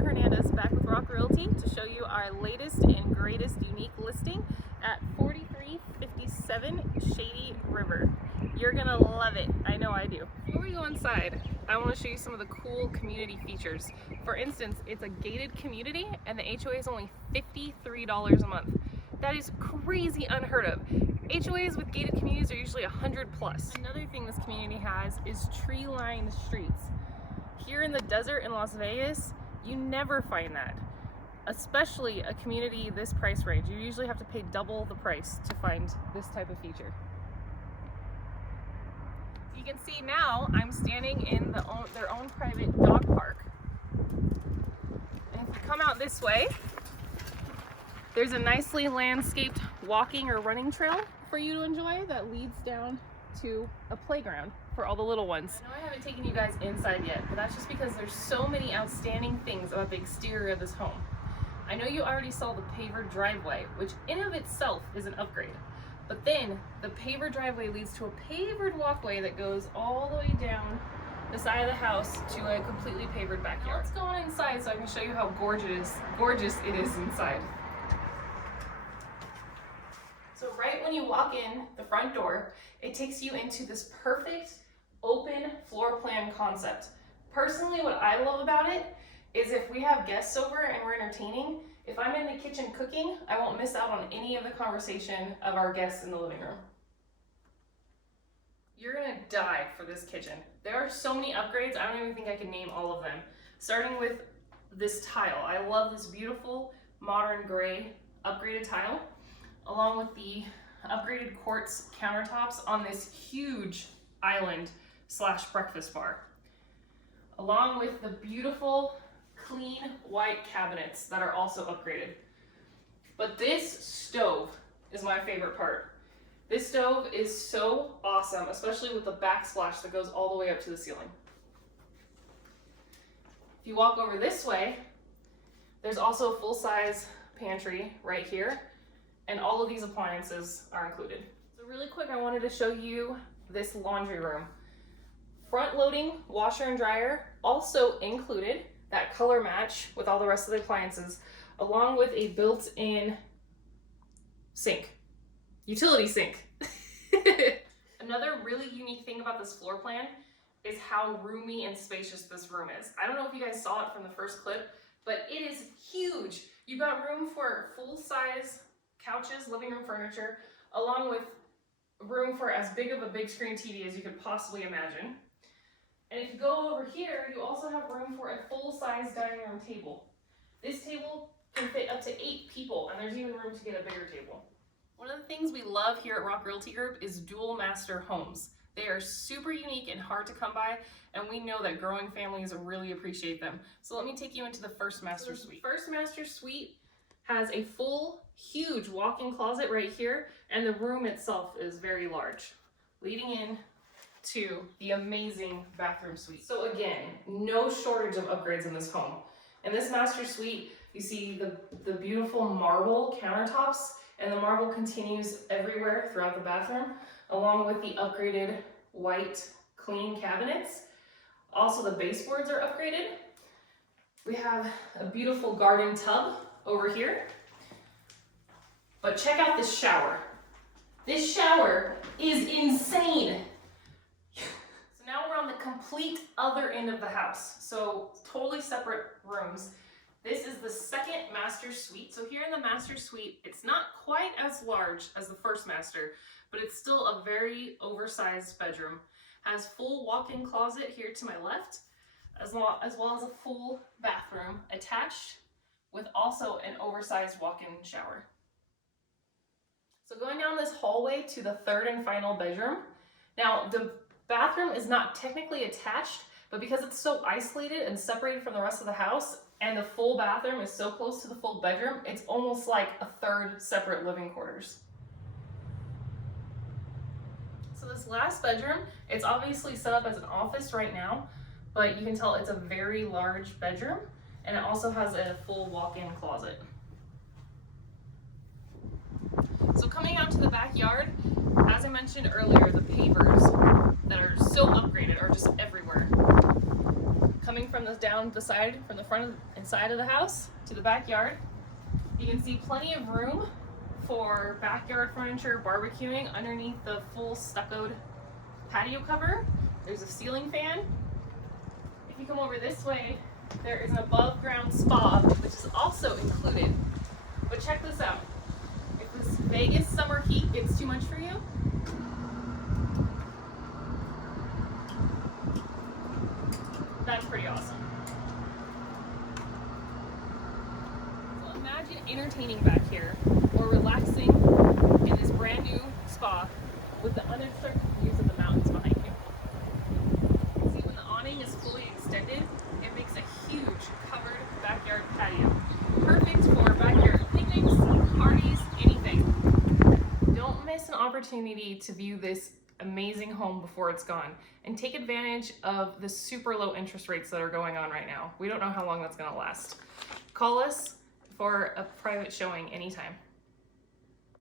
Hernandez back with Rock Realty to show you our latest and greatest unique listing at 4357 Shady River. You're gonna love it. I know I do. Before we go inside, I want to show you some of the cool community features. For instance, it's a gated community and the HOA is only $53 a month. That is crazy unheard of. HOAs with gated communities are usually 100 plus. Another thing this community has is tree-lined streets. Here in the desert in Las Vegas, you never find that. Especially a community this price range. You usually have to pay double the price to find this type of feature. You can see now I'm standing in their own private dog park. And if you come out this way, there's a nicely landscaped walking or running trail for you to enjoy that leads down to a playground for all the little ones. I know I haven't taken you guys inside yet, but that's just because there's so many outstanding things about the exterior of this home. I know you already saw the paver driveway, which in of itself is an upgrade. But then the paver driveway leads to a pavered walkway that goes all the way down the side of the house to a completely pavered backyard. Now let's go on inside so I can show you how gorgeous it is inside. So right when you walk in the front door, it takes you into this perfect open floor plan concept. Personally, what I love about it is if we have guests over and we're entertaining, if I'm in the kitchen cooking, I won't miss out on any of the conversation of our guests in the living room. You're gonna die for this kitchen. There are so many upgrades, I don't even think I can name all of them. Starting with this tile. I love this beautiful modern gray upgraded tile, along with the upgraded quartz countertops on this huge island / breakfast bar, along with the beautiful clean white cabinets that are also upgraded. But this stove is my favorite part. This stove is so awesome, especially with the backsplash that goes all the way up to the ceiling. If you walk over this way, there's also a full-size pantry right here, and all of these appliances are included. So really quick, I wanted to show you this laundry room. Front-loading washer and dryer also included, that color match with all the rest of the appliances, along with a built-in sink, utility sink. Another really unique thing about this floor plan is how roomy and spacious this room is. I don't know if you guys saw it from the first clip, but it is huge. You've got room for full-size couches, living room furniture, along with room for as big of a big screen TV as you could possibly imagine. And if you go over here, you also have room for a full-size dining room table. This table can fit up to 8 people, and there's even room to get a bigger table. One of the things we love here at Rock Realty Group is dual master homes. They are super unique and hard to come by, and we know that growing families really appreciate them. So let me take you into the first master suite. The first master suite has a full, huge walk-in closet right here, and the room itself is very large, leading in to the amazing bathroom suite. So again, no shortage of upgrades in this home. In this master suite, you see the beautiful marble countertops, and the marble continues everywhere throughout the bathroom, along with the upgraded white clean cabinets. Also, the baseboards are upgraded. We have a beautiful garden tub over here. But check out this shower. This shower is insane. So now we're on the complete other end of the house. So totally separate rooms. This is the second master suite. So here in the master suite, it's not quite as large as the first master, but it's still a very oversized bedroom. Has full walk-in closet here to my left, as well as a full bathroom attached with also an oversized walk-in shower. So going down this hallway to the third and final bedroom. Now the bathroom is not technically attached, but because it's so isolated and separated from the rest of the house, and the full bathroom is so close to the full bedroom, it's almost like a third separate living quarters. So this last bedroom, it's obviously set up as an office right now, but you can tell it's a very large bedroom, and it also has a full walk-in closet. So coming out to the backyard, as I mentioned earlier, the pavers that are so upgraded are just everywhere. Coming from down the side, from the front inside of the house to the backyard. You can see plenty of room for backyard furniture, barbecuing underneath the full stuccoed patio cover. There's a ceiling fan. If you come over this way, there is an above ground spa, which is also included. But check this out. If this Vegas summer heat gets too much for you, that's pretty awesome. So imagine entertaining back here or relaxing in this brand new spa with the uninterrupted views of the mountains behind you. See, when the awning is fully extended, it makes a huge covered backyard patio. Perfect for backyard picnics, parties, anything. Don't miss an opportunity to view this amazing home before it's gone, and take advantage of the super low interest rates that are going on right now. We don't know how long that's going to last. Call us for a private showing anytime.